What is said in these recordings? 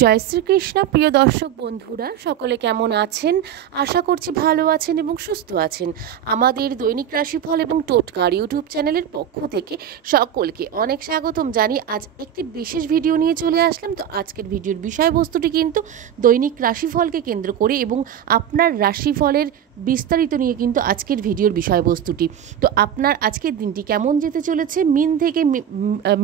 জয় শ্রীকৃষ্ণ। প্রিয় দর্শক বন্ধুরা, সকলে কেমন আছেন? আশা করছি ভালো আছেন এবং সুস্থ আছেন। আমাদের দৈনিক রাশিফল এবং টোটকার ইউটিউব চ্যানেলের পক্ষ থেকে সকলকে অনেক স্বাগতম জানি। আজ একটি বিশেষ ভিডিও নিয়ে চলে আসলাম। তো আজকের ভিডিওর বিষয়বস্তুটি কিন্তু দৈনিক রাশিফলকে কেন্দ্র করে এবং আপনার রাশিফলের বিস্তারিত নিয়ে কিন্তু আজকের ভিডিওর বিষয়বস্তুটি। তো আপনার আজকের দিনটি কেমন যেতে চলেছে,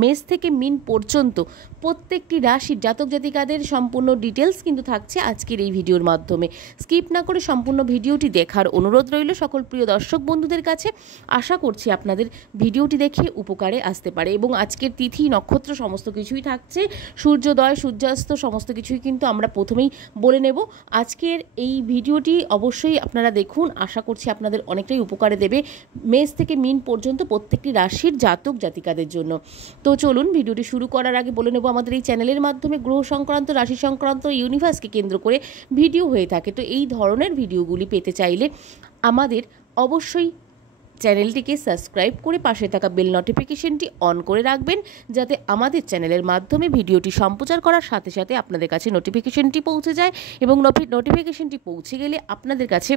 মেষ থেকে মিন পর্যন্ত প্রত্যেকটি রাশির জাতক জাতিকাদের সম্পূর্ণ ডিটেলস কিন্তু থাকছে আজকের এই ভিডিওর মাধ্যমে। স্কিপ না করে সম্পূর্ণ ভিডিওটি দেখার অনুরোধ রইল সকল প্রিয় দর্শক বন্ধুদের কাছে। আশা করছি আপনাদের ভিডিওটি দেখে উপকারে আসতে পারে। এবং আজকের তিথি নক্ষত্র সমস্ত কিছুই থাকছে, সূর্যোদয় সূর্যাস্ত সমস্ত কিছুই কিন্তু আমরা প্রথমেই বলে নেব। আজকের এই ভিডিওটি অবশ্যই আপনারা দেখুন, আশা করছি আপনাদের অনেকটাই উপকারে দেবে মেষ থেকে মিন পর্যন্ত প্রত্যেকটি রাশির জাতক জাতিকাদের জন্য। তো চলুন ভিডিওটি শুরু করার আগে বলে নেব, আমাদের এই চ্যানেলের মাধ্যমে গ্রহ সংক্রান্ত, রাশি সংক্রান্ত, ইউনিভার্সকে কেন্দ্র করে ভিডিও হয়ে থাকে। তো এই ধরনের ভিডিওগুলি পেতে চাইলে আমাদের অবশ্যই চ্যানেলটিকে সাবস্ক্রাইব করে পাশে থাকা বেল নোটিফিকেশনটি অন করে রাখবেন, যাতে আমাদের চ্যানেলের মাধ্যমে ভিডিওটি সম্প্রচার করার সাথে সাথে আপনাদের কাছে নোটিফিকেশনটি পৌঁছে যায় এবং নোটিফিকেশনটি পৌঁছে গেলে আপনাদের কাছে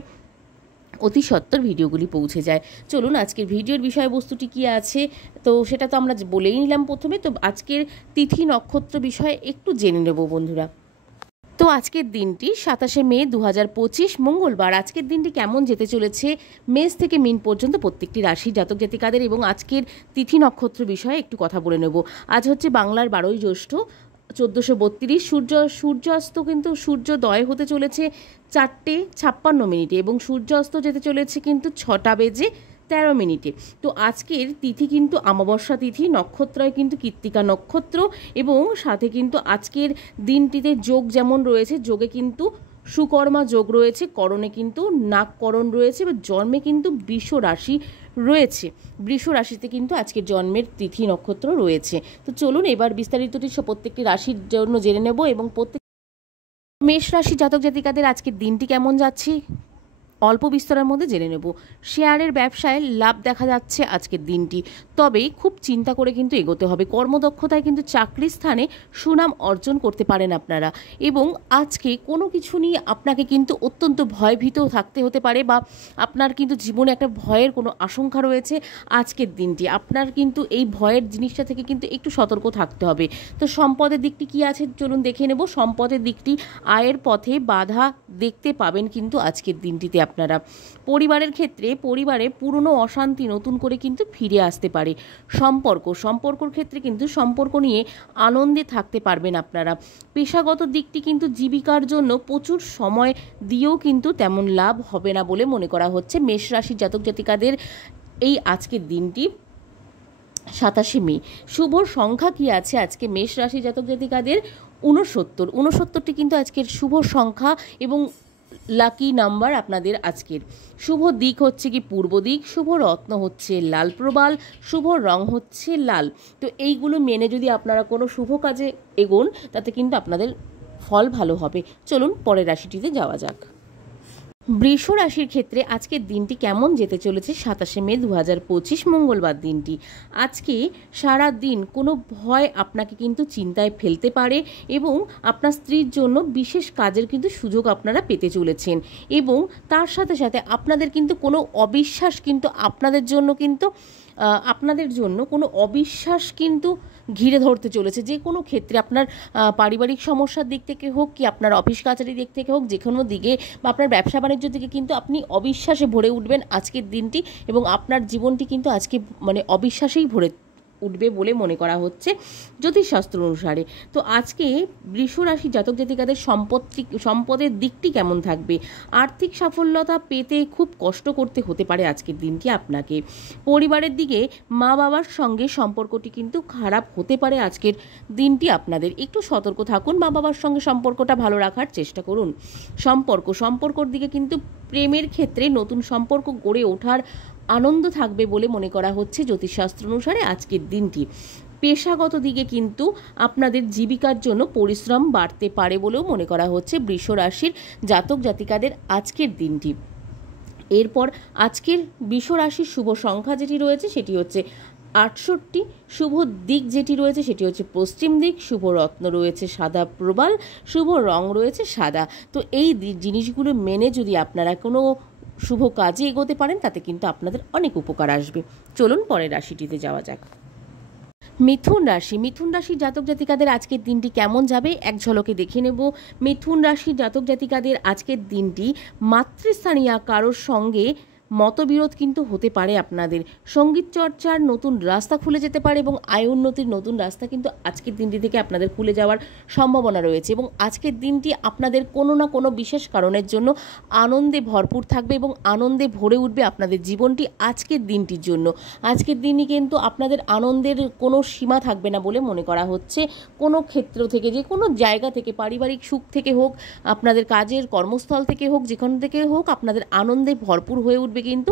অতি সত্বর ভিডিওগুলি পৌঁছে যায়। চলুন আজকের ভিডিওর বিষয়বস্তুটি কী আছে তো সেটা তো আমরা বলেই নিলাম প্রথমে। তো আজকের তিথি নক্ষত্র বিষয়ে একটু জেনে নেব বন্ধুরা। তো আজকের দিনটি 27শে মে 2025 মঙ্গলবার। আজকের দিনটি কেমন যেতে চলেছে মেষ থেকে মিন পর্যন্ত প্রত্যেকটি রাশি জাতক জাতিকাদের এবং আজকের তিথি নক্ষত্র বিষয়ে একটু কথা বলে নেব। আজ হচ্ছে বাংলার 12ই জ্যৈষ্ঠ 1432। সূর্যাস্ত কিন্তু সূর্যোদয় হতে চলেছে 4:56 এবং সূর্যাস্ত যেতে চলেছে কিন্তু 6:13। তো আজকের তিথি কিন্তু অমাবস্যা তিথি, নক্ষত্রয় কিন্তু কৃত্তিকা নক্ষত্র এবং সাথে কিন্তু আজকের দিনটিতে যোগ যেমন রয়েছে, যোগে কিন্তু সুকর্মা যোগ রয়েছে, করণে কিন্তু নাগকরণ রয়েছে এবং জন্মে কিন্তু বৃষ রাশি রয়েছে। বৃষ রাশিতে কিন্তু আজকের জন্মের তিথি নক্ষত্র রয়েছে। তো চলুন এবার বিস্তারিতটি প্রত্যেকটি রাশির জন্য জেনে নেব এবং প্রত্যেক মেষ রাশি জাতক জাতিকাদের আজকের দিনটি কেমন যাচ্ছে অল্প বিস্তরের মধ্যে জেনে নেব। শেয়ারের ব্যবসায় লাভ দেখা যাচ্ছে আজকের দিনটি, তবে খুব চিন্তা করে কিন্তু এগোতে হবে। কর্মদক্ষতায় কিন্তু চাকরির স্থানে সুনাম অর্জন করতে পারেন আপনারা এবং আজকে কোনো কিছু নিয়ে আপনাকে কিন্তু অত্যন্ত ভয়ভীত থাকতে হতে পারে বা আপনার কিন্তু জীবনে একটা ভয়ের কোনো আশঙ্কা রয়েছে। আজকের দিনটি আপনার কিন্তু এই ভয়ের জিনিসটা থেকে কিন্তু একটু সতর্ক থাকতে হবে। তো সম্পদের দিকটি কী আছে চলুন দেখে নেব। সম্পদের দিকটি আয়ের পথে বাধা দেখতে পাবেন কিন্তু আজকের দিনটিতে আপনারা। পরিবারের ক্ষেত্রে পরিবারে পুরনো অশান্তি নতুন করে কিন্তু ফিরে আসতে পারে। সম্পর্কর ক্ষেত্রে কিন্তু সম্পর্ক নিয়ে আনন্দে থাকতে পারবেন আপনারা। পেশাগত দিকটি কিন্তু জীবিকার জন্য প্রচুর সময় দিয়েও কিন্তু তেমন লাভ হবে না বলে মনে করা হচ্ছে মেষ রাশির জাতক জাতিকাদের এই আজকের দিনটি 27শে মে। শুভ সংখ্যা কি আছে আজকে মেষ রাশি জাতক জাতিকাদের? 69টি কিন্তু আজকের শুভ সংখ্যা এবং লাকি নাম্বার আপনাদের আজকের। শুভ দিক হচ্ছে কি পূর্ব দিক, শুভ রত্ন হচ্ছে লাল প্রবাল, শুভ রং হচ্ছে লাল। তো এইগুলো মেনে যদি আপনারা কোনো শুভ কাজে এগোন তাতে কিন্তু আপনাদের ফল ভালো হবে। চলুন পরের রাশিটিতে যাওয়া যাক। বৃষ রাশির ক্ষেত্রে আজকের দিনটি কেমন যেতে চলেছে 27শে মে 2025 মঙ্গলবার দিনটি। আজকে সারা দিন কোনো ভয় আপনাকে কিন্তু চিন্তায় ফেলতে পারে এবং আপনার স্ত্রীর জন্য বিশেষ কাজের কিন্তু সুযোগ আপনারা পেতে চলেছেন এবং তার সাথে সাথে আপনাদের কিন্তু কোনো অবিশ্বাস কিন্তু আপনাদের জন্য কোনো অবিশ্বাস কিন্তু ঘিরে ধরতে চলেছে। যে কোনো ক্ষেত্রে আপনার পারিবারিক সমস্যার দিক থেকে হোক কি আপনার অফিস কাছারির দিক থেকে হোক, যে কোনো দিকে বা আপনার ব্যবসা বাণিজ্য দিকে কিন্তু আপনি অবিশ্বাসে ভরে উঠবেন আজকের দিনটি এবং আপনার জীবনটি কিন্তু আজকে অবিশ্বাসেই ভরে উঠবে বলে মনে করা হচ্ছে জ্যোতিষশাস্ত্র অনুসারে। তো আজকে বৃষ রাশি জাতক জাতিকাদের সম্পদের দিকটি কেমন থাকবে? আর্থিক সাফল্যতা পেতে খুব কষ্ট করতে হতে পারে আজকের দিনটি আপনাকে। পরিবারের দিকে মা বাবার সঙ্গে সম্পর্কটি কিন্তু খারাপ হতে পারে আজকের দিনটি আপনাদের। একটু সতর্ক থাকুন, মা বাবার সঙ্গে সম্পর্কটা ভালো রাখার চেষ্টা করুন। সম্পর্কর দিকে কিন্তু প্রেমের ক্ষেত্রে নতুন সম্পর্ক গড়ে ওঠার আনন্দ থাকবে বলে মনে করা হচ্ছে জ্যোতিষশাস্ত্র অনুসারে আজকের দিনটি। পেশাগত দিকে কিন্তু আপনাদের জীবিকার জন্য পরিশ্রম বাড়তে পারে বলেও মনে করা হচ্ছে বৃষ রাশির জাতক জাতিকাদের আজকের দিনটি। এরপর আজকের বৃষ রাশির শুভ সংখ্যা যেটি রয়েছে সেটি হচ্ছে 68। শুভ দিক যেটি রয়েছে সেটি হচ্ছে পশ্চিম দিক। শুভ রত্ন রয়েছে সাদা প্রবাল, শুভ রং রয়েছে সাদা। তো এই জিনিসগুলো মেনে যদি আপনারা কোনো শুভ কাজে এগোতে পারেন তাতে কিন্তু আপনাদের অনেক উপকার আসবে। চলুন পরের রাশিটিতে যাওয়া যাক। মিথুন রাশি। মিথুন রাশির জাতক জাতিকাদের আজকের দিনটি কেমন যাবে এক ঝলকে দেখে নেব। মিথুন রাশির জাতক জাতিকাদের আজকের দিনটি মাতৃস্থানীয় কারোর সঙ্গে মতবিরোধ কিন্তু হতে পারে। আপনাদের সঙ্গীত চর্চার নতুন রাস্তা খুলে যেতে পারে এবং আয় উন্নতির নতুন রাস্তা কিন্তু আজকের দিনটি থেকে আপনাদের খুলে যাওয়ার সম্ভাবনা রয়েছে। এবং আজকের দিনটি আপনাদের কোনো না কোনো বিশেষ কারণের জন্য আনন্দে ভরপুর থাকবে এবং আনন্দে ভরে উঠবে আপনাদের জীবনটি আজকের দিনটির জন্য। আজকের দিনই কিন্তু আপনাদের আনন্দের কোনো সীমা থাকবে না বলে মনে করা হচ্ছে। কোনো ক্ষেত্র থেকে, যে কোনো জায়গা থেকে, পারিবারিক সুখ থেকে হোক, আপনাদের কাজের কর্মস্থল থেকে হোক, যেখান থেকে হোক, আপনাদের আনন্দে ভরপুর হয়ে উঠবে কিন্তু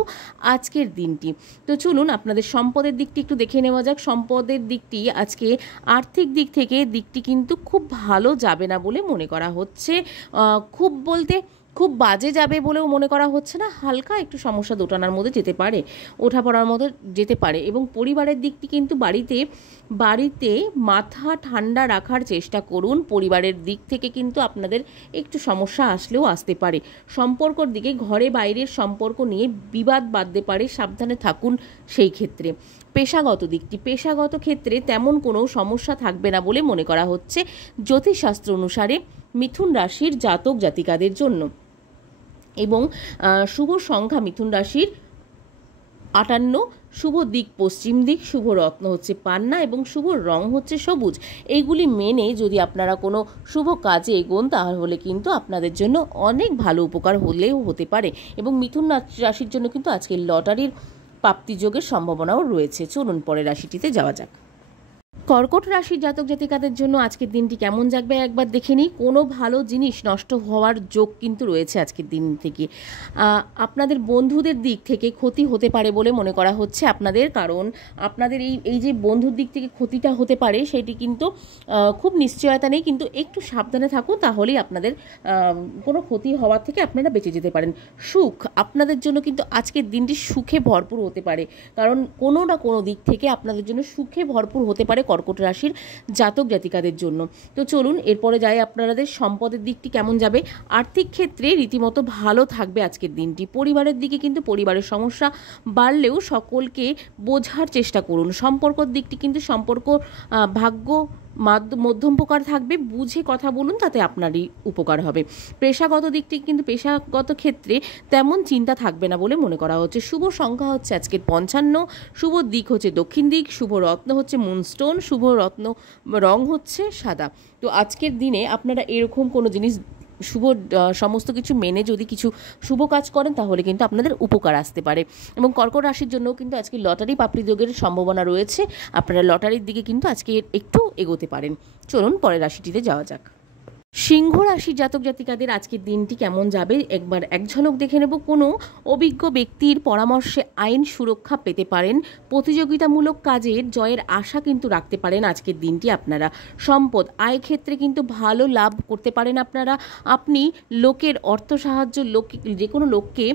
আজকের দিনটি। তো চলুন আপনাদের সম্পদের দিকটি একটু দেখে নেওয়া যাক। সম্পদের দিকটি আজকে আর্থিক দিক থেকে দিকটি কিন্তু খুব ভালো যাবে না বলে মনে করা হচ্ছে। খুব বলতে খুব বাজে যাবে বলেও মনে করা হচ্ছে না, হালকা একটু সমস্যা দোটানার মধ্যে যেতে পারে, ওঠাপড়ার মধ্যে যেতে পারে। এবং পরিবারের দিকটি কিন্তু বাড়িতে মাথা ঠান্ডা রাখার চেষ্টা করুন। পরিবারের দিক থেকে কিন্তু আপনাদের একটু সমস্যা আসলেও আসতে পারে। সম্পর্কর দিকে ঘরে বাইরের সম্পর্ক নিয়ে বিবাদ বাঁধতে পারে, সাবধানে থাকুন সেই ক্ষেত্রে। পেশাগত দিকটি, পেশাগত ক্ষেত্রে তেমন কোনো সমস্যা থাকবে না বলে মনে করা হচ্ছে জ্যোতিষশাস্ত্র অনুসারে মিথুন রাশির জাতক জাতিকাদের জন্য। এবং শুভ সংখ্যা মিথুন রাশির 58, শুভ দিক পশ্চিম দিক, শুভ রত্ন হচ্ছে পান্না এবং শুভ রং হচ্ছে সবুজ। এইগুলি মেনে যদি আপনারা কোনো শুভ কাজে এগোন তাহলে কিন্তু আপনাদের জন্য অনেক ভালো উপকার হলেও হতে পারে। এবং মিথুন রাশির জন্য কিন্তু আজকে লটারির প্রাপ্তিযোগের সম্ভাবনাও রয়েছে। চলুন পরের রাশিটিতে যাওয়া যাক। কর্কট রাশির জাতক জাতিকাদের জন্য আজকের দিনটি কেমন যাবে একবার দেখে নিই। কোনো ভালো জিনিস নষ্ট হওয়ার যোগ কিন্তু রয়েছে আজকের দিন থেকে। আপনাদের বন্ধুদের দিক থেকে ক্ষতি হতে পারে বলে মনে করা হচ্ছে আপনাদের, কারণ আপনাদের এই যে বন্ধুর দিক থেকে ক্ষতিটা হতে পারে সেটি কিন্তু খুব নিশ্চয়তা নেই, কিন্তু একটু সাবধানে থাকুন, তাহলেই আপনাদের কোনো ক্ষতি হওয়ার থেকে আপনারা বেঁচে যেতে পারেন। সুখ আপনাদের জন্য কিন্তু আজকের দিনটি সুখে ভরপুর হতে পারে, কারণ কোনো না কোনো দিক থেকে আপনাদের জন্য সুখে ভরপুর হতে পারে কর্কট রাশির জাতক জাতিকাদের জন্য। তো চলুন এরপরে যাই আপনাদের সম্পদের দিকটি কেমন যাবে। আর্থিক ক্ষেত্রে রীতিমতো ভালো থাকবে আজকের দিনটি। পরিবারের দিকে কিন্তু পরিবারের সমস্যা বাড়লেও সকলকে বোঝার চেষ্টা করুন। সম্পর্কর দিকটি কিন্তু সম্পর্ক ভাগ্য মধ্যম প্রকার থাকবে, বুঝে কথা বলুন, তাতে আপনারই উপকার হবে। পেশাগত দিকটি কিন্তু পেশাগত ক্ষেত্রে তেমন চিন্তা থাকবে না বলে মনে করা হচ্ছে। শুভ সংখ্যা হচ্ছে আজকের 55, শুভ দিক হচ্ছে দক্ষিণ দিক, শুভ রত্ন হচ্ছে মুনস্টোন, শুভ রত্ন রং হচ্ছে সাদা। তো আজকের দিনে আপনারা এরকম কোনো জিনিস শুভ সমস্ত কিছু মেনে যদি কিছু শুভ কাজ করেন তাহলে কিন্তু আপনাদের উপকার আসতে পারে। এবং কর্কট রাশির জন্যও কিন্তু আজকে লটারি প্রাপ্তিযোগের সম্ভাবনা রয়েছে। আপনারা লটারির দিকে কিন্তু আজকে একটু এগোতে পারেন। চলুন পরের রাশিটিতে যাওয়া যাক। সিংহ রাশির জাতক জাতিকাদের আজকের দিনটি কেমন যাবে একবার এক ঝলক দেখে নেব। কোনো অভিজ্ঞ ব্যক্তির পরামর্শে আইন সুরক্ষা পেতে পারেন। প্রতিযোগিতামূলক কাজের জয়ের আশা কিন্তু রাখতে পারেন আজকের দিনটি আপনারা। সম্পদ আয় ক্ষেত্রে কিন্তু ভালো লাভ করতে পারেন আপনারা। আপনি লোকের অর্থ সাহায্য, যে কোনো লোককে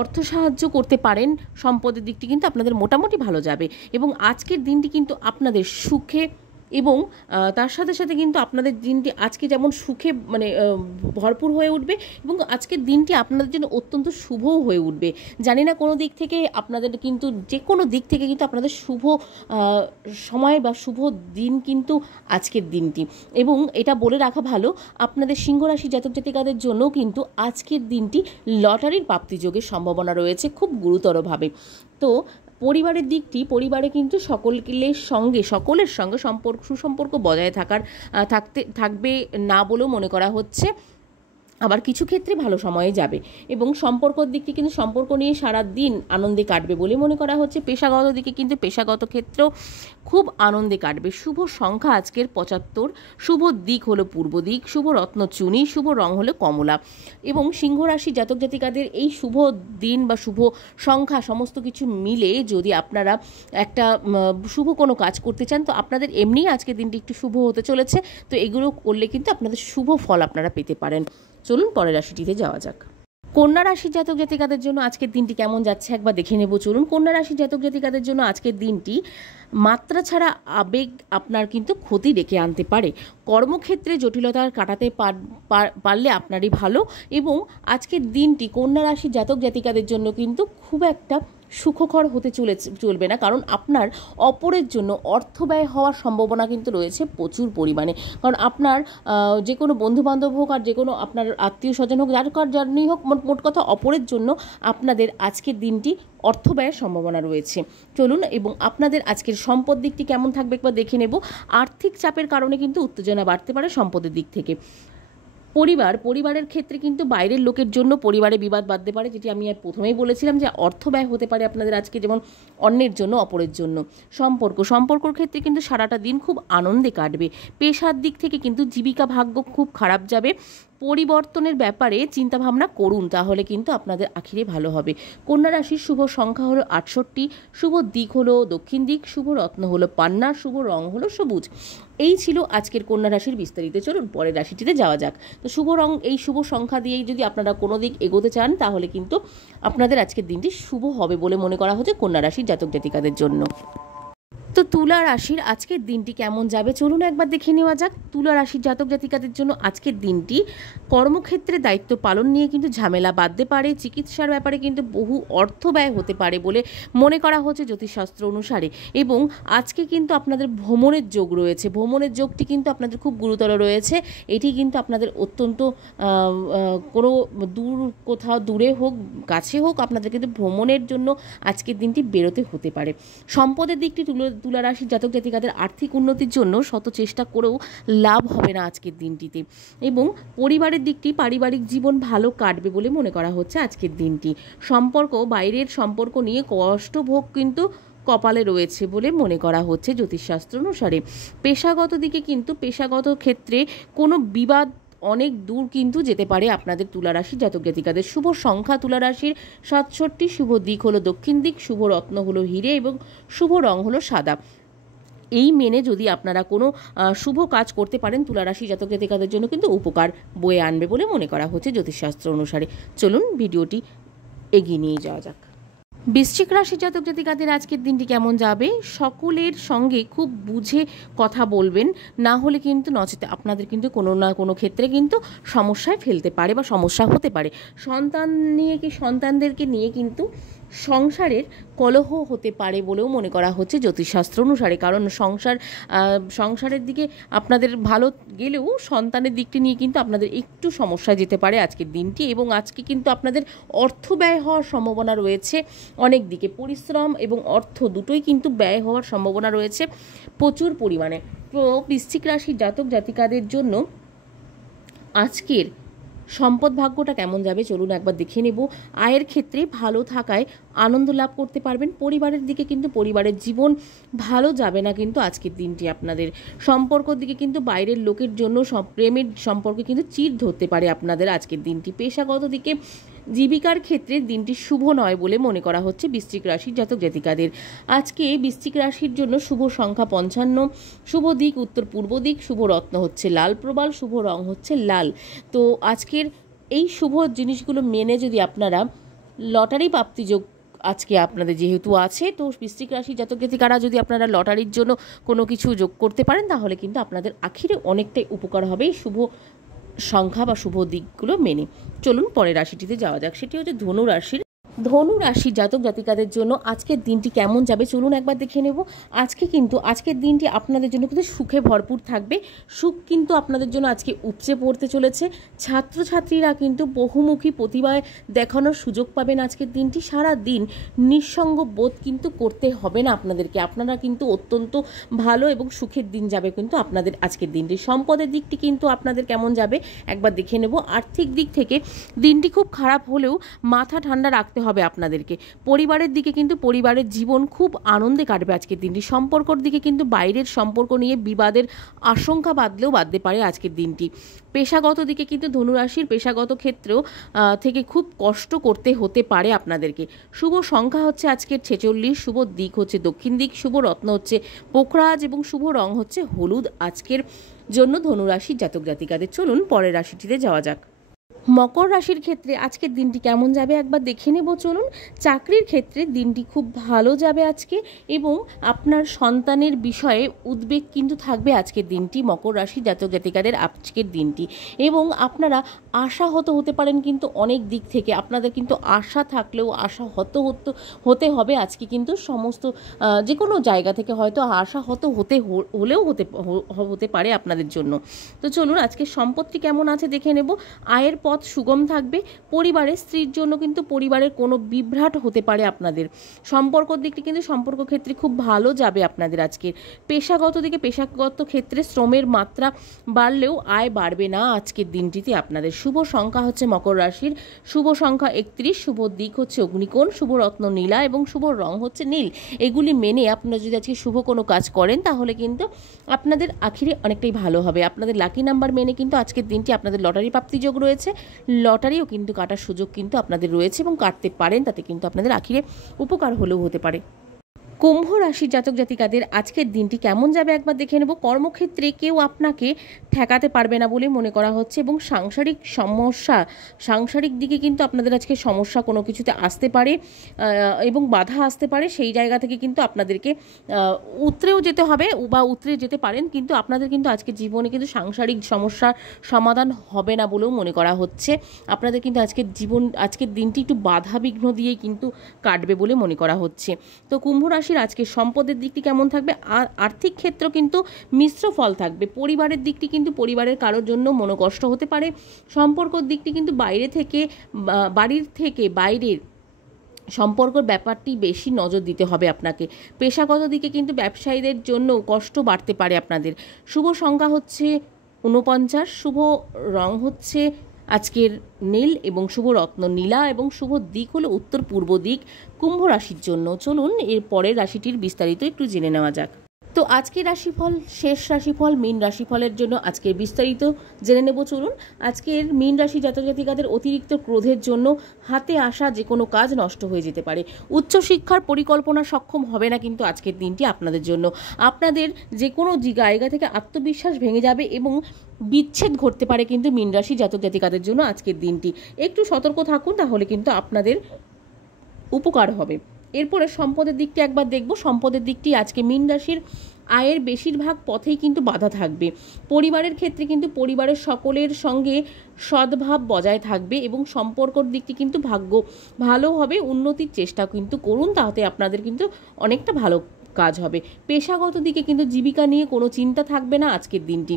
অর্থ সাহায্য করতে পারেন। সম্পদের দিকটি কিন্তু আপনাদের মোটামুটি ভালো যাবে এবং আজকের দিনটি কিন্তু আপনাদের সুখে এবং তার সাথে সাথে কিন্তু আপনাদের দিনটি আজকে যেমন সুখে ভরপুর হয়ে উঠবে এবং আজকের দিনটি আপনাদের জন্য অত্যন্ত শুভও হয়ে উঠবে। জানি না কোনো দিক থেকে আপনাদের কিন্তু যে কোনো দিক থেকে কিন্তু আপনাদের শুভ সময় বা শুভ দিন কিন্তু আজকের দিনটি। এবং এটা বলে রাখা ভালো, আপনাদের সিংহ রাশি জাতক জাতিকাদের জন্য কিন্তু আজকের দিনটি লটারির প্রাপ্তিযোগের সম্ভাবনা রয়েছে খুব গুরুতরভাবে। তো পরিবারের দিকটি, পরিবারে কিন্তু সকলের সঙ্গে সুসম্পর্ক বজায় থাকবে না বলেও মনে করা হচ্ছে। আবার কিছু ক্ষেত্রে ভালো সময়ে যাবে এবং সম্পর্কর দিকটি কিন্তু সম্পর্ক নিয়ে সারা দিন আনন্দে কাটবে বলে মনে করা হচ্ছে। পেশাগত দিকে কিন্তু পেশাগত ক্ষেত্রেও খুব আনন্দে কাটবে। শুভ সংখ্যা আজকের 75, শুভ দিক হলো পূর্ব দিক, শুভ রত্ন চুনি, শুভ রং হলো কমলা। এবং সিংহ রাশি জাতক জাতিকাদের এই শুভ দিন বা শুভ সংখ্যা সমস্ত কিছু মিলে যদি আপনারা একটা শুভ কোনো কাজ করতে চান তো আপনাদের এমনি আজকের দিনটি একটু শুভ হতে চলেছে। তো এগুলো করলে কিন্তু আপনাদের শুভ ফল আপনারা পেতে পারেন। চলুন পরের রাশিটিতে যাওয়া যাক। কন্যা রাশির জাতক জাতিকাদের জন্য আজকের দিনটি কেমন যাচ্ছে একবার দেখে নেব। চলুন, কন্যা রাশির জাতক জাতিকাদের জন্য আজকের দিনটি মাত্রা ছাড়া আবেগ আপনার কিন্তু ক্ষতি ডেকে আনতে পারে। কর্মক্ষেত্রে জটিলতা কাটাতে পারলে আপনারই ভালো। এবং আজকের দিনটি কন্যা রাশির জাতক জাতিকাদের জন্য কিন্তু খুব একটা সুখকর হতে চলবে না, কারণ আপনার অপরের জন্য অর্থ ব্যয় হওয়ার সম্ভাবনা কিন্তু রয়েছে প্রচুর পরিমাণে। কারণ আপনার যে কোনো বন্ধুবান্ধব হোক আর যে কোনো আপনার আত্মীয় স্বজন হোক, যারই হোক, মোট কথা অপরের জন্য আপনাদের আজকের দিনটি অর্থ ব্যয়ের সম্ভাবনা রয়েছে। চলুন, এবং আপনাদের আজকের সম্পদ দিকটি কেমন থাকবে একবার দেখে নেব। আর্থিক চাপের কারণে কিন্তু উত্তেজনা বাড়তে পারে সম্পদের দিক থেকে। পরিবারের ক্ষেত্রে কিন্তু বাইরের লোকের জন্য পরিবারে বিবাদ বাঁধতে পারে, যেটি আমি প্রথমেই বলেছিলাম যে অর্থ ব্যয় হতে পারে আপনাদের আজকে, যেমন অন্যের জন্য অপরের জন্য। সম্পর্কর ক্ষেত্রে কিন্তু সারাটা দিন খুব আনন্দে কাটবে। পেশার দিক থেকে কিন্তু জীবিকা ভাগ্য খুব খারাপ যাবে। পরিবর্তনের ব্যাপারে চিন্তাভাবনা করুন, তাহলে কিন্তু আপনাদের আখিরে ভালো হবে। কন্যা রাশির শুভ সংখ্যা হলো 68, শুভ দিক হলো দক্ষিণ দিক, শুভ রত্ন হলো পান্না, শুভ রং হলো সবুজ। এই ছিল আজকের কন্যা রাশির বিস্তারিত। চলুন পরের রাশিটিতে যাওয়া যাক। তো এই শুভ সংখ্যা দিয়েই যদি আপনারা কোনো দিক এগোতে চান, তাহলে কিন্তু আপনাদের আজকের দিনটি শুভ হবে বলে মনে করা হচ্ছে কন্যা রাশির জাতক জাতিকাদের জন্য। তো তুলা রাশির আজকের দিনটি কেমন যাবে চলুন একবার দেখে নেওয়া যাক। তুলা রাশির জাতক জাতিকাদের জন্য আজকের দিনটি কর্মক্ষেত্রে দায়িত্ব পালন নিয়ে কিন্তু ঝামেলা বাঁধতে পারে। চিকিৎসার ব্যাপারে কিন্তু বহু অর্থ ব্যয় হতে পারে বলে মনে করা হচ্ছে জ্যোতিষশাস্ত্র অনুসারে। এবং আজকে কিন্তু আপনাদের ভ্রমণের যোগ রয়েছে। ভ্রমণের যোগটি কিন্তু আপনাদের খুব গুরুতর রয়েছে। এটি কিন্তু আপনাদের অত্যন্ত কোনো কোথাও দূরে হোক কাছে হোক, আপনাদের কিন্তু ভ্রমণের জন্য আজকের দিনটি বেরোতে হতে পারে। সম্পদের দিকটি তুলা রাশির জাতক জাতিকাদের আর্থিক উন্নতির জন্য শত চেষ্টা করেও লাভ হবে না আজকের দিনটিতে। এবং পরিবারের দিকটি পারিবারিক জীবন ভালো কাটবে বলে মনে করা হচ্ছে আজকের দিনটি। বাইরের সম্পর্ক নিয়ে কষ্টভোগ কিন্তু কপালে রয়েছে বলে মনে করা হচ্ছে জ্যোতিষশাস্ত্র অনুসারে। পেশাগত ক্ষেত্রে কোনো বিবাদ অনেক দূর কিন্তু যেতে পারে আপনাদের তুলা রাশির জাতক জাতিকাদের। শুভ সংখ্যা তুলা রাশির 67, শুভ দিক হলো দক্ষিণ দিক, শুভ রত্ন হলো হিরে এবং শুভ রং হলো সাদা। এই মেনে যদি আপনারা কোনো শুভ কাজ করতে পারেন, তুলা রাশি জাতক জাতিকাদের জন্য কিন্তু উপকার বয়ে আনবে বলে মনে করা হচ্ছে জ্যোতিষশাস্ত্র অনুসারে। চলুন ভিডিওটি এগিয়ে নিয়ে যাওয়া যাক। বৃশ্চিক রাশির জাতক জাতিকাদের আজকের দিনটি কেমন যাবে? সকলের সঙ্গে খুব বুঝে কথা বলবেন, না হলে কিন্তু নচেতে আপনাদের কিন্তু কোনো না কোনো ক্ষেত্রে কিন্তু সমস্যায় ফেলতে পারে বা সমস্যা হতে পারে। সন্তানদেরকে নিয়ে কিন্তু সংসারের কলহ হতে পারে বলেও মনে করা হচ্ছে জ্যোতিষশাস্ত্র অনুসারে। কারণ সংসারের দিকে আপনাদের ভালো গেলেও সন্তানের দিকটি নিয়ে কিন্তু আপনাদের একটু সমস্যায় যেতে পারে আজকের দিনটি। এবং আজকে কিন্তু আপনাদের অর্থ ব্যয় হওয়ার সম্ভাবনা রয়েছে অনেক দিকে। পরিশ্রম এবং অর্থ দুটোই কিন্তু ব্যয় হওয়ার সম্ভাবনা রয়েছে প্রচুর পরিমাণে। তো বৃশ্চিক রাশির জাতক জাতিকাদের জন্য আজকের সম্পদ ভাগ্যটা কেমন যাবে চলুন একবার দেখে নেব। আয়ের ক্ষেত্রে ভালো থাকায় আনন্দ লাভ করতে পারবেন। পরিবারের দিকে কিন্তু পরিবারের জীবন ভালো যাবে না কিন্তু আজকের দিনটি আপনাদের। সম্পর্কর দিকে কিন্তু বাইরের লোকের জন্য প্রেমের সম্পর্কে কিন্তু চির ধরতে পারে আপনাদের আজকের দিনটি। পেশাগত দিকে জীবিকার ক্ষেত্রে দিনটি শুভ নয় বলে মনে করা হচ্ছে বৃশ্চিক রাশির জাতক জাতিকাদের। আজকে বৃশ্চিক রাশির জন্য শুভ সংখ্যা 55, শুভ দিক উত্তর পূর্ব দিক, শুভ রত্ন হচ্ছে লাল প্রবাল, শুভ রং হচ্ছে লাল। তো আজকের এই শুভ জিনিসগুলো মেনে যদি আপনারা লটারি প্রাপ্তিযোগ আজকে আপনাদের যেহেতু আছে, তো বৃশ্চিক রাশি জাতক জাতিকারা যদি আপনারা লটারির জন্য কোনো কিছু যোগ করতে পারেন, তাহলে কিন্তু আপনাদের আখিরে অনেকটাই উপকার হবে এই শুভ সংখ্যা বা শুভ দিকগুলো মেনে। চলুন পরের রাশিটিতে যাওয়া যাক, সেটি হচ্ছে ধনু রাশির জাতক জাতিকাদের জন্য আজকের দিনটি কেমন যাবে চলুন একবার দেখে নেব। আজকের দিনটি আপনাদের জন্য কিন্তু সুখে ভরপুর থাকবে। সুখ কিন্তু আপনাদের জন্য আজকে উপচে পড়তে চলেছে। ছাত্রছাত্রীরা কিন্তু বহুমুখী প্রতিভায় দেখানোর সুযোগ পাবেন আজকের দিনটি। সারা দিন নিঃসঙ্গ বোধ কিন্তু করতে হবে না আপনাদেরকে। আপনারা কিন্তু অত্যন্ত ভালো এবং সুখের দিন যাবে কিন্তু আপনাদের আজকের দিনটি। সম্পদের দিকটি কিন্তু আপনাদের কেমন যাবে একবার দেখে নেব। আর্থিক দিক থেকে দিনটি খুব খারাপ হলেও মাথা ঠান্ডা রাখতে হবে আপনাদেরকে। পরিবারের দিকে কিন্তু পরিবারের জীবন খুব আনন্দে কাটবে আজকের দিনটি। সম্পর্কর দিকে কিন্তু বাইরের সম্পর্ক নিয়ে বিবাদের আশঙ্কা বাঁধতে পারে আজকের দিনটি। পেশাগত দিকে কিন্তু ধনুরাশির পেশাগত ক্ষেত্রেও থেকে খুব কষ্ট করতে হতে পারে আপনাদেরকে। শুভ সংখ্যা হচ্ছে আজকের 46, শুভ দিক হচ্ছে দক্ষিণ দিক, শুভ রত্ন হচ্ছে পোখরাজ এবং শুভ রং হচ্ছে হলুদ আজকের জন্য ধনুরাশির জাতক জাতিকাদের। চলুন পরের রাশিটিতে যাওয়া যাক। মকর রাশির ক্ষেত্রে আজকের দিনটি কেমন যাবে একবার দেখে নেব চলুন। চাকরির ক্ষেত্রে দিনটি খুব ভালো যাবে আজকে, এবং আপনার সন্তানের বিষয়ে উদ্বেগ কিন্তু থাকবে আজকের দিনটি মকর রাশি জাতক জাতিকাদের আজকের দিনটি। এবং আপনারা আশাহত হতে পারেন কিন্তু অনেক দিক থেকে, আপনাদের কিন্তু আশা থাকলেও আশাহত হতে হবে আজকে কিন্তু সমস্ত যে কোনো জায়গা থেকে হয়তো আশাহত হতে পারে আপনাদের জন্য। তো চলুন আজকে সম্পত্তি কেমন আছে দেখে নেব। আয়ের পথ সুগম থাকবে। পরিবারের স্ত্রীর জন্য কিন্তু পরিবারের কোনো বিভ্রাট হতে পারে আপনাদের। সম্পর্কর দিকটি কিন্তু সম্পর্ক ক্ষেত্রে খুব ভালো যাবে আপনাদের আজকের। পেশাগত ক্ষেত্রে শ্রমের মাত্রা বাড়লেও আয় বাড়বে না আজকের দিনটিতে আপনাদের। শুভ সংখ্যা হচ্ছে মকর রাশির শুভ সংখ্যা 31, শুভ দিক হচ্ছে অগ্নিকোণ, শুভ রত্ন নীলা এবং শুভ রং হচ্ছে নীল। এগুলি মেনে আপনারা যদি আজকে শুভ কোনো কাজ করেন তাহলে কিন্তু আপনাদের আখিরে অনেকটাই ভালো হবে। আপনাদের লাকি নাম্বার মেনে কিন্তু আজকের দিনটি আপনাদের লটারি প্রাপ্তি যোগ রয়েছে। লটারিও কিন্তু কাটার সুযোগ কিন্তু আপনাদের রয়েছে এবং কাটতে পারেন, তাতে কিন্তু আপনাদের আখিরে উপকার হলেও হতে পারে। কুম্ভ রাশির জাতক জাতিকাদের আজকের দিনটি কেমন যাবে একবার দেখে নেব। কর্মক্ষেত্রে কেউ আপনাকে ঠেকাতে পারবে না বলে মনে করা হচ্ছে, এবং সাংসারিক দিকে কিন্তু আপনাদের আজকে সমস্যা কোনো কিছুতে আসতে পারে এবং বাধা আসতে পারে। সেই জায়গা থেকে কিন্তু আপনাদেরকে উতরেও যেতে হবে বা উতরে যেতে পারেন, কিন্তু আপনাদের কিন্তু আজকে জীবনে কিন্তু সাংসারিক সমস্যার সমাধান হবে না বলেও মনে করা হচ্ছে। আপনাদের কিন্তু আজকের দিনটি একটু বাধা বিঘ্ন দিয়েই কিন্তু কাটবে বলে মনে করা হচ্ছে। তো কুম্ভ রাশির আজকে সম্পদের দিকটি কেমন থাকবে। আর্থিক ক্ষেত্র কিন্তু মিশ্র ফল থাকবে। পরিবারের দিকটি কিন্তু পরিবারের কারোর জন্য মনোকষ্ট হতে পারে। সম্পর্কর দিকটি কিন্তু বাড়ির থেকে বাইরের সম্পর্কের ব্যাপারটি বেশি নজর দিতে হবে আপনাকে। পেশাগত দিকে কিন্তু ব্যবসায়ীদের জন্য কষ্ট বাড়তে পারে আপনাদের। শুভ সংখ্যা হচ্ছে 49, শুভ রং হচ্ছে আজকের নীল এবং শুভ রত্ন নীলা এবং শুভ দিক হলো উত্তর পূর্ব দিক কুম্ভ রাশির জন্য। চলুন এর পরের রাশিটির বিস্তারিত একটু জেনে নেওয়া যাক। তো আজকের রাশিফল, শেষ রাশিফল মীন রাশিফলের জন্য আজকের বিস্তারিত জেনে নেব চলুন। আজকের মীন রাশি জাতক জাতিকাদের অতিরিক্ত ক্রোধের জন্য হাতে আসা যে কোনো কাজ নষ্ট হয়ে যেতে পারে। উচ্চশিক্ষার পরিকল্পনা সক্ষম হবে না কিন্তু আজকের দিনটি আপনাদের জন্য। আপনাদের যে কোনো জায়গা থেকে আত্মবিশ্বাস ভেঙে যাবে এবং বিচ্ছেদ ঘটতে পারে কিন্তু মীন রাশি জাতক জাতিকাদের জন্য আজকের দিনটি। একটু সতর্ক থাকুন, তাহলে কিন্তু আপনাদের উপকার হবে। এরপরে সম্পদের দিকটি একবার দেখব। সম্পদের দিকটি আজকে মীন রাশির আয়ের বেশিরভাগ পথেই কিন্তু বাধা থাকবে। পরিবারের ক্ষেত্রে কিন্তু পরিবারের সকলের সঙ্গে সদ্ভাব বজায় থাকবে এবং সম্পর্কর দিকটি কিন্তু ভালো হবে। উন্নতির চেষ্টা কিন্তু করুন, তাতে আপনাদের কিন্তু অনেকটা ভালো কাজ হবে। পেশাগত দিকে কিন্তু জীবিকা নিয়ে কোনো চিন্তা থাকবে না আজকের দিনটি।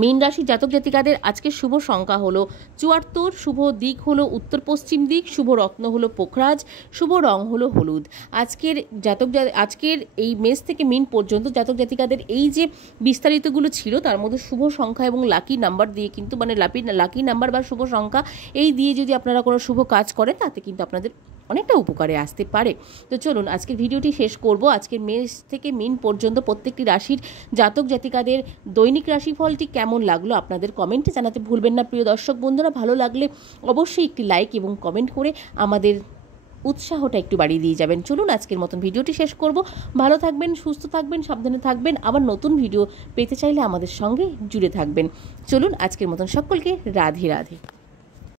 মীন রাশির জাতক জাতিকাদের আজকে শুভ সংখ্যা হলো 74, শুভ দিক হলো উত্তর পশ্চিম দিক, শুভ রত্ন হলো পোখরাজ, শুভ রং হলো হলুদ। আজকের এই মেষ থেকে মীন পর্যন্ত জাতক জাতিকাদের এই যে বিস্তারিতগুলো ছিল তার মধ্যে শুভ সংখ্যা এবং লাকি নাম্বার দিয়ে কিন্তু লাকি নাম্বার বা শুভ সংখ্যা এই দিয়ে যদি আপনারা কোনো শুভ কাজ করেন তাতে কিন্তু আপনাদের অনেকটা উপকারে আসতে পারে। তো চলুন আজকের ভিডিওটি শেষ করব। আজকের মেষ থেকে মীন পর্যন্ত প্রত্যেকটি রাশির জাতক জাতিকাদের দৈনিক রাশিফলটি কেমন লাগলো আপনাদের কমেন্টে জানাতে ভুলবেন না প্রিয় দর্শক বন্ধুরা। ভালো লাগলে অবশ্যই একটি লাইক এবং কমেন্ট করে আমাদের উৎসাহটা একটু বাড়িয়ে দিয়ে যাবেন। চলুন আজকের মতন ভিডিওটি শেষ করব। ভালো থাকবেন, সুস্থ থাকবেন, সাবধানে থাকবেন। আবার নতুন ভিডিও পেতে চাইলে আমাদের সঙ্গে জুড়ে থাকবেন। চলুন আজকের মতন সকলকে রাধে রাধে।